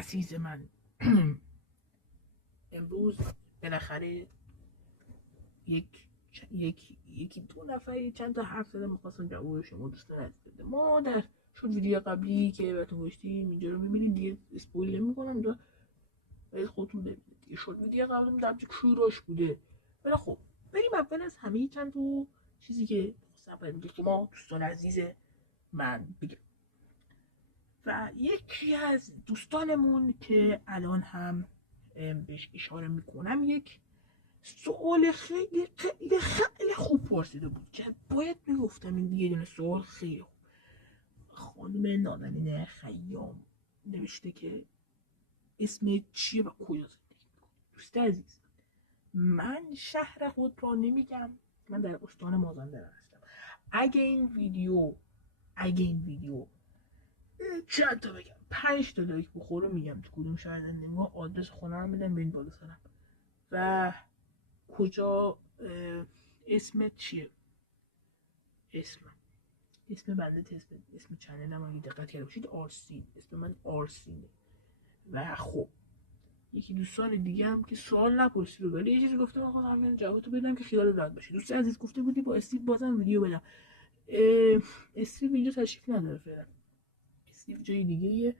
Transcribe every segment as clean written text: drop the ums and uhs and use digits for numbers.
عزیز من امروز بالاخره یکی دو نفری چند تا حرف زدن می‌خواستم جواب شما دوستان عزیز بده. مادر شد ویدیو قبلی که براتون گذاشتیم اینجا رو می‌بینید دیگه اسپویل نمی‌کنم اینجا برید خودتون ببینید دیگه. شد ویدیو قبلی در کوروش بوده. ولی خب بریم اول از همه چند تا چیزی که خواستم بگم شما دوستان عزیز من بگم. و یکی از دوستانمون که الان هم بهش اشاره میکنم یک سوال خیلی خیلی خیلی خوب پرسیده بود که باید میگفتم این یه دونه سوال خیلی خوب. خانم نازنین خیام نوشته که اسم چیه و کجا زندگی میکنه. دوست عزیز من شهر خود را نمیگم، من در استان مازندران هستم. اگه این ویدیو چند تا بگم 5 تا لایک بخوره میگم تو کدوم شهر زندگی میکنم، آدرس خونه رو میدم برید بالا سرم و کجا اسمت چیه. اسم بنده اسم چنلم اگه دقت کرده باشید آرسین، اسم من آرسینه. و خب یکی دوستان دیگه هم که سوال نپرسید ولی یه چیزی گفته من خودم همین جوابتو بدم که خیال راحت باشه. دوست عزیز گفته بودی با استیو بازم ویدیو بدم. استیو اینجا تشریف نداره فعلا، استیو جای دیگه.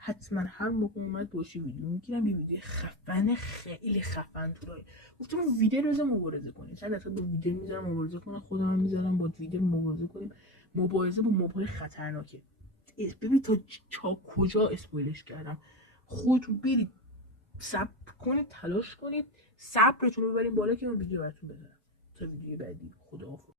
حتما هر موقع اومد باشی ویدیو میگیرم، یه ویدیو خفن خیلی خفن تو راه. گفتم ویدیو رو مبارزه کنیم، چند دفعه با ویدیو میذارم مبارزه کنم، خودم هم میذارم با ویدیو مبارزه کنیم. مبارزه با موبایل خطرناکه. ببین تا کجا اسپویلش کردم. خودتون برید صبر کنید، تلاش کنید، صبرتون رو ببرین بالا که من ویدیو براتون بذارم. تا ویدیو بعدی، خداحافظ.